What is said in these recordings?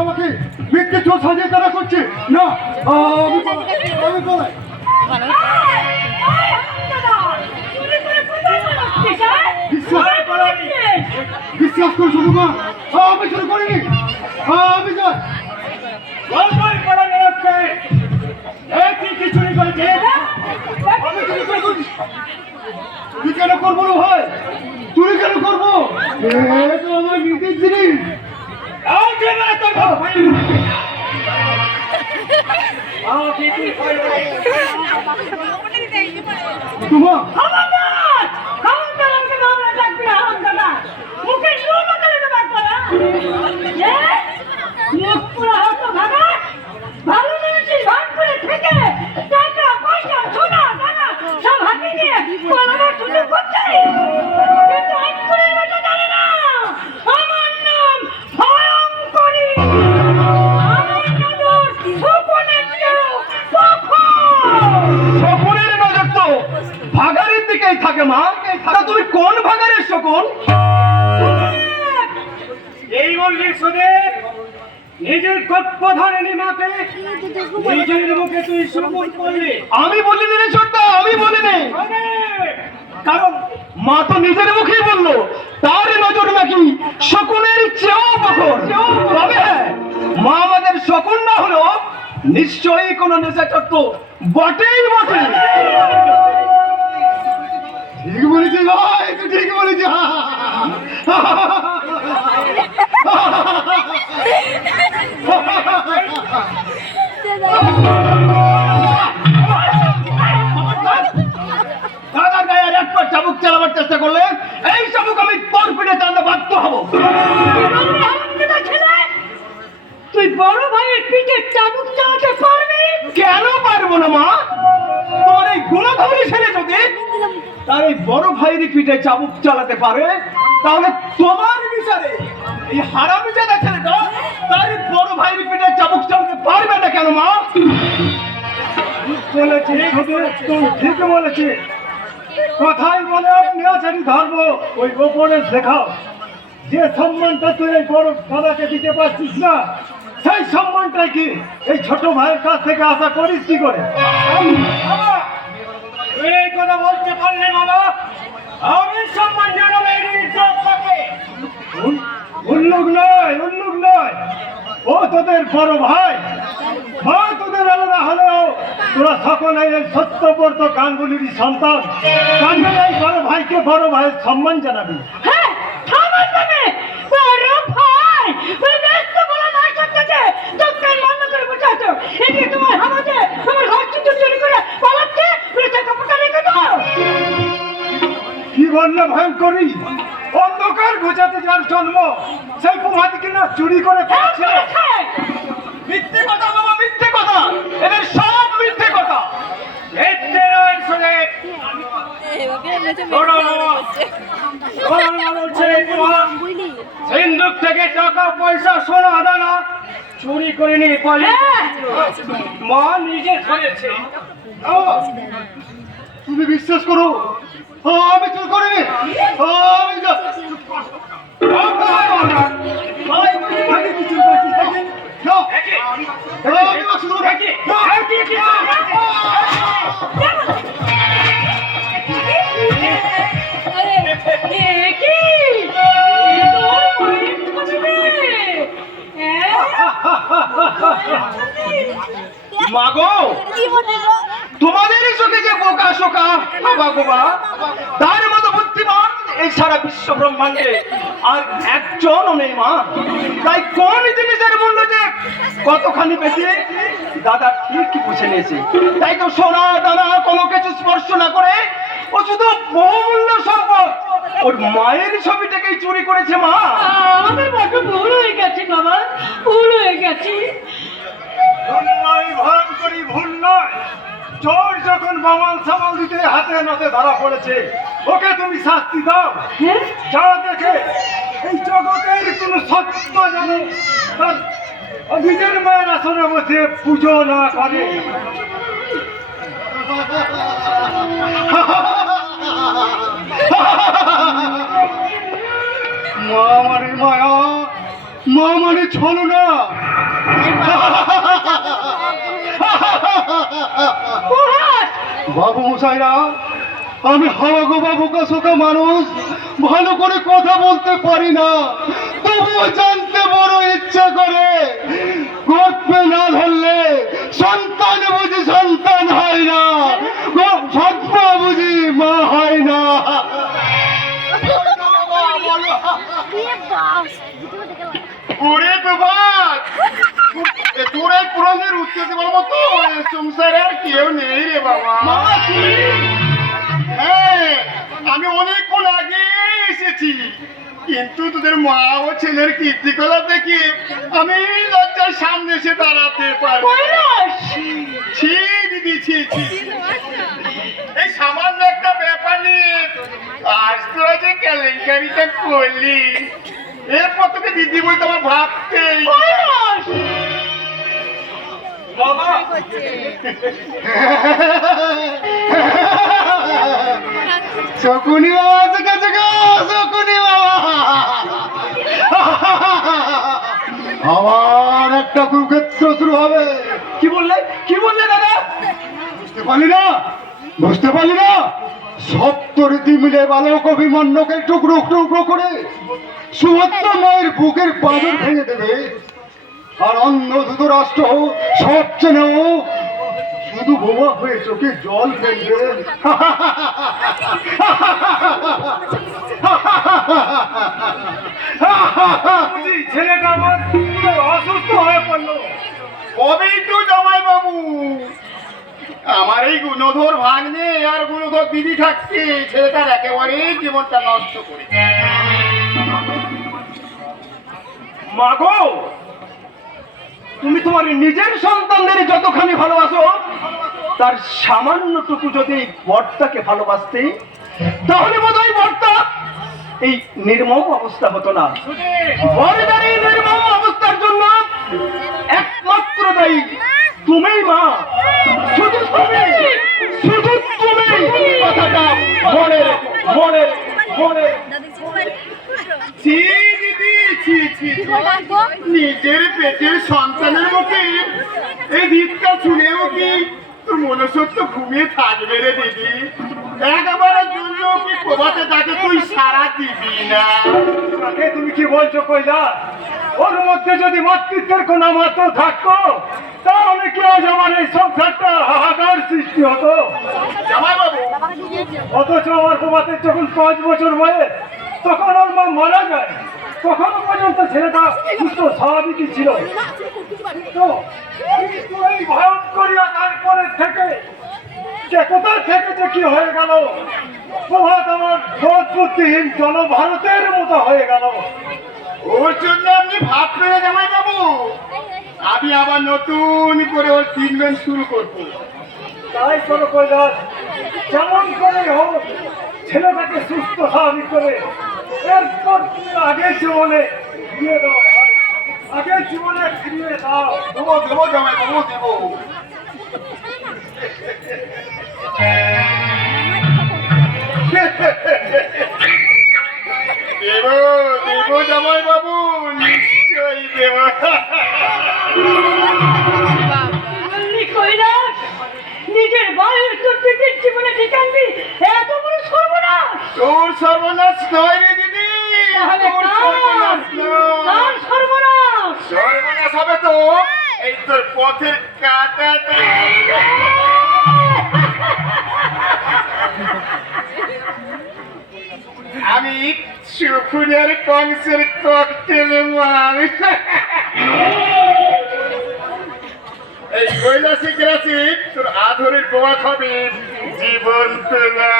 আমাকে মিথ্যে চোর সাজিয়ে তারা করছে না। বিশ্বাস করো শুধু মা, আমি শুরু করিনি। আমি যাই তুই কেন করবো না ভাই? তুই কেন করবো? আমার নিজের জিনিস। তোমার ভাগাড়ের দিকেই থাকে মা। তুমি কোন ভাগাড়ের শকুন? এই মল্লিক সুদেব নিজের গর্ভধারিণী মাকে নিজের মুখে তুই শপথ করলি। আমি বলিনি রে ছোট্ট, আমি বলিনি। কারণ মা তো নিজের মুখেই বললো তার নজর নাকি শকুনের চেয়েও প্রখর। তবে হ্যাঁ, মা আমাদের শকুন না হলো নিশ্চয়ই কোনো নেশাচর তো বটেই বটে। ঠিক বলেছি ভাই, তুই ঠিক বলেছি। দাদার গায়ে আর একবার চাবুক চালাবার চেষ্টা করলে এই চাবুক আমি তোর পিঠে চালাতে বাধ্য হবো। তুই বড় ভাইয়ের পিঠে চাবুক চালাতে পারবি? কেন পারবো না মা? তোমার এই গুণধর্মী ছেলে যদি তার এই বড় ভাইয়ের পিঠে চাবুক চালাতে পারে, তাহলে তোমার বিচারে এই হারামি জাদা ছেলেটা তার বড় ভাইয়ের পিঠে চাবুক চালাতে পারবে না কেন মা? বলেছি ঠিক বলেছি। কথাই বলে আপনি আছেন ধর্ম, ওই ওপরে শেখাও। যে সম্মানটা তুই এই বড় দাদাকে দিতে পারছিস না, সেই সম্মানটাই কি এই ছোট ভাইয়ের কাছ থেকে আশা করিস কি করে? তুই এই কথা বলতে পারলে বাবা, আমি সম্মান জানাবো। উল্লুক নয়, ও তোদের বড় ভাই। মা তোদের আলাদা হলেও তোরা সকলে এই সত্যব্রত গাঙ্গুলির সন্তান। গাঙ্গুলি এই বড় ভাইকে বড় ভাইয়ের সম্মান জানাবি। হ্যাঁ, থামার যাবে। বড় ভাই, ওই ব্যস্ত বলা মার করতেছে। তোকে মন করে বুঝাতো। এদিকে তোমার হামাজে তোমার ঘর চুরি করে পালাচ্ছে। পুলিশের কাপড়টা রেখে দাও। কি বললে ভয়ঙ্করী? অন্ধকার ঘুচাতে যার জন্ম, সেই কুমারী কিনা চুরি করে পাচ্ছে। মিথ্যে কথা বাবা, মিথ্যে কথা। এদের সব মিথ্যে কথা। সিন্ধুক থেকে টাকা পয়সা সোনা দানা চুরি করে নিয়ে পালিয়ে মা নিজে ধরেছে। তুমি বিশ্বাস করো, আমি চুর করিনি। মাগো, তোমাদেরই চোখে যে বোকা শোকা বাবা গোবা, তার মতো বুদ্ধিমান এই সারা বিশ্ব ব্রহ্মাণ্ডে আর একজনও নেই মা। তাই কোন জিনিসের মূল্য যে কতখানি বেশি দাদা ঠিক বুঝে নিয়েছে। তাই তো সোনা দানা কোনো কিছু স্পর্শ না করে ও শুধু বহুমূল্য সম্পদ ওর মায়ের ছবিটাকেই চুরি করেছে মা। আমাদের বড় ভুল হয়ে গেছে বাবা, ভুল হয়ে গেছে। ভয়ঙ্করী ভুল নয়। চোর যখন বামাল সামাল দিতে হাতে নাতে ধরা পড়েছে, ওকে তুমি শাস্তি দাও। যা দেখে এই জগতের কোন সত্য যেন তার নিজের মায়ের আসনে বসে পুজো না করে। মা মানে মায়া, মা মানে ছলো না। বাবু মশাইরা, আমি হাওয়া গোবা বোকা শোকা মানুষ, ভালো করে কথা বলতে পারি না, তবুও জানতে বড় ইচ্ছা করে। গর্বে না ধরলে সন্তান বুঝি সন্তান হয় না, সৎমা বুঝি মা হয় না। ওরে বাবা, তোর এই পুরাণের উত্তেজে বলবো তো সংসারে আর কেউ নেই রে বাবা। হ্যাঁ, আমি অনেকক্ষণ আগে এসেছি, কিন্তু তোদের মা ও ছেলের কীর্তিকলাপ দেখি আমি লজ্জার সামনে এসে দাঁড়াতে পারি। ছি দিদি, ছি ছি, এই সামান্য একটা ব্যাপার নিয়ে আজ তোরা যে কেলেঙ্কারিটা করলি, এরপর তোকে দিদি বলতে আমার ভাবতেই। বাবা, শকুনি বাবা আছে গো, শকুনি বাবা। আমার একটা কুরুক্ষেত্র শুরু হবে। কি বললে, কি বললে দাদা? বুঝতে পারলি না, বুঝতে পারলি না? সপ্তরীতি মিলে বালক অভিমন্যুকে টুকরো টুকরো করে সুভদ্র মায়ের বুকের পাঁজর ভেঙে দেবে, আর অন্য ধৃতরাষ্ট্র সব চেনেও শুধু বোমা হয়ে চোখে জল ফেলবে। ছেলেটা আমার অসুস্থ হয়ে পড়লো। কবেই তো জামাই বাবু, আমার এই গুণধর ভাগ্নে আর গুণধর দিদি থাকতে ছেলেটার একেবারেই জীবনটা নষ্ট করে। মাগো, তুমি তোমার নিজের সন্তানদের যতখানি ভালোবাসো, তার সামান্যটুকু যদি এই বরটাকে ভালোবাসতে, তাহলে বোধহয় বরটা এই নির্মম অবস্থা হতো না। বরদার এই নির্মম অবস্থার জন্য একমাত্র দায়ী তুমি মা, শুধু তুমি, শুধু তুমি। কথাটা মনে রেখো, মনে মনে। ছি দিদি, ছি ছি, নিজের পেটের সন্তানের মুখে এই ভিক্ষা শুনেও কি তোর মনুষ্যত্ব ঘুমিয়ে থাকবে রে দিদি? একবারের জন্য কি প্রভাতে তাকে তুই সারা দিবি না? তাকে তুমি কি বলছো কইলা? ওর মধ্যে যদি মাতৃত্বের কোন মাত্র থাকতো, তাহলে কি আজ আমার এই সংসারটা হাহাকার সৃষ্টি হতো? অথচ আমার প্রভাতে যখন 5 বছর বয়স, তখন ওর মা মারা যায়, তখনও পর্যন্ত ছেলেটা সুস্থ স্বাভাবিকই ছিল। তো এই ভয়ঙ্করী তারপরে থেকে যে কোথায় থেকে যে কি হয়ে গেল, প্রভাত আমার বোধ বুদ্ধিহীন জনভারতের মতো হয়ে গেল। ওর জন্য আপনি ভাববেন জামাই বাবু, আমি আবার নতুন করে ওর ট্রিটমেন্ট শুরু করবো। তাই করো কৈলাস, যেমন করে হোক ছেলেটাকে সুস্থ স্বাভাবিক করে এরপর আগের জীবনে ফিরিয়ে দাও ভাই, আগের জীবনে ফিরিয়ে দাও। দেবো দেবো জামাই বাবু, দেবো। দেব দেব জামাই বাবু, নিশ্চয়ই দেব। কৈলাস, নিজের বয়স তোর দিদির জীবনে ঠিকানবি, এত বড় সর্বনাশ। তোর সর্বনাশ নয় রে দিদি, তাহলে তোর সর্বনাশ নয়। কার সর্বনাশ? সর্বনাশ হবে তো এই তোর পথের কাঁটাটা। আমি সুখুনের কংসের ককটেল মানুষ। এই কৈলাসে গ্রাসে তোর আধরের প্রভাত হবে জীবন তোলা।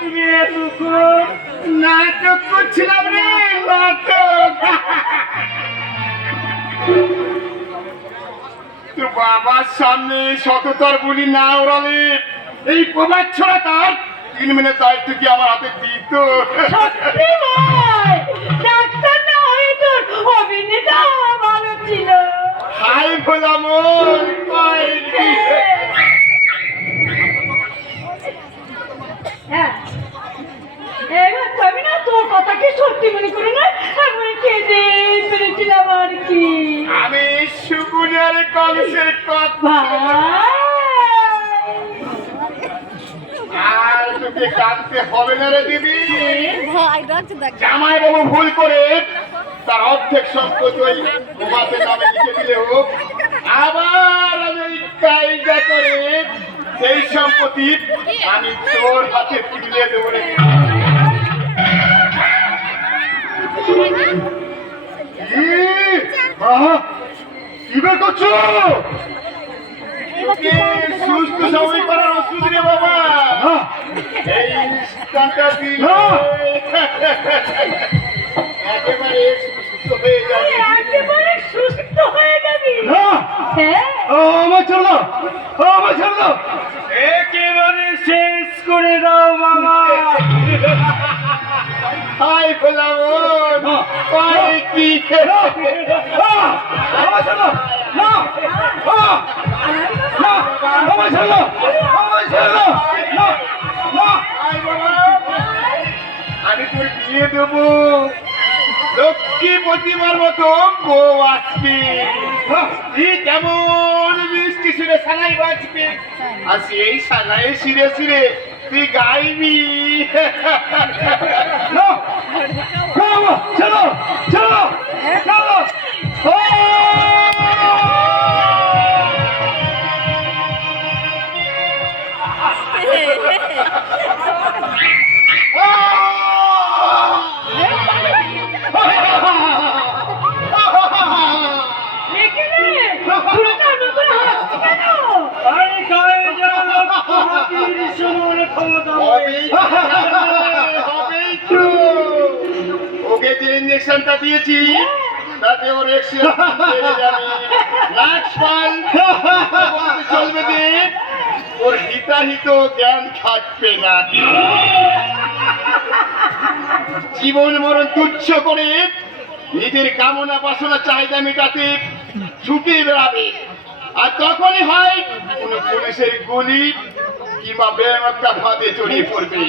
তুমি নাটক করছিলাম রে, নাটক। তোর বাবার সামনে সততার বলি না ওরালে এই প্রভাত ছড়া তার 3 মিনিট দায়িত্ব কি আমার হাতে দিত? সত্যি ভাই, ডাক্তার না হয়ে তোর অভিনেতা ভালো ছিল। হাই ভোলা মন কয় কি? হ্যাঁ, সত্যি মনে করে না আমি কেঁদে ফেলেছিলাম আর কি। আমি সুগুনের কলসের কথা ভাই আর তোকে কাঁদতে হবে না রে দিদি। ভাই রাখছে দেখ জামাই বাবু ভুল করে তার অর্ধেক সম্পত্তি ওই তোমাদের নামে লিখে দিলে হোক, আবার আমি ওই কায়দা করে সেই সম্পত্তি আমি তোর হাতে তুলে দেবো রে। কি বের করছো? তোকে সুস্থ স্বাভাবিক করার ওষুধ রে বাবা। এই টাকা দিলে একেবারে সুস্থ হয়ে যাবে। একেবারে সুস্থ হয়ে যাবি। হ্যাঁ আমার ছেড়ে দাও, আমার ছেড়ে দাও, একেবারে শেষ করে দাও মামা। হাই ফেলামন পায়ে কি খেলো? আমার ছেড়ে দাও, না, না, আমার ছেড়ে দাও, আমার ছেড়ে দাও, না, না। হাই বাবা, আমি তোর বিয়ে দেবো লক্ষ্মী প্রতিমার মতো বউ আসবে। তুই কেমন মিষ্টি সুরে সানাই বাজবে আর সেই সানাই সিরে সিরে তুই গাইবি। না, না, ছেড়ে দাও, ছেড়ে দাও, ছেড়ে দাও। এখানে পুরো কান্না করে হাসছি কেন? আরে গায়ে যারা হাতির সমান ক্ষমতা হবেই তো। ওকে যে ইঞ্জেকশনটা দিয়েছি তাতে ওর অ্যাক্সিডেন্ট বেড়ে যাবে। লাক্স পাল বলতে চলবে যে ওর হিতাহিত জ্ঞান থাকবে না। জীবন মরণ তুচ্ছ করে নিজের কামনা বাসনা চাহিদা মেটাতে ছুটে বেড়াবে। আর তখনই হয় কোন পুলিশের গুলি কিংবা বেমাক্কা ফাঁদে জড়িয়ে পড়বে।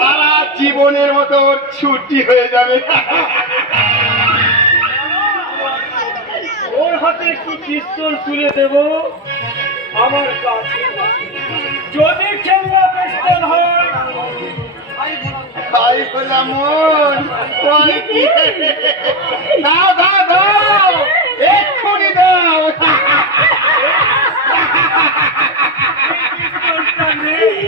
সারা জীবনের মতো ওর ছুটি হয়ে যাবে। ওর হাতে একটু পিস্তল তুলে দেব আমার কাছে, যদি খেলনা পিস্তল হয় তাই বললাম মন দাও দাও দাও, এক্ষুনি দাও। পিস্তলটা নেই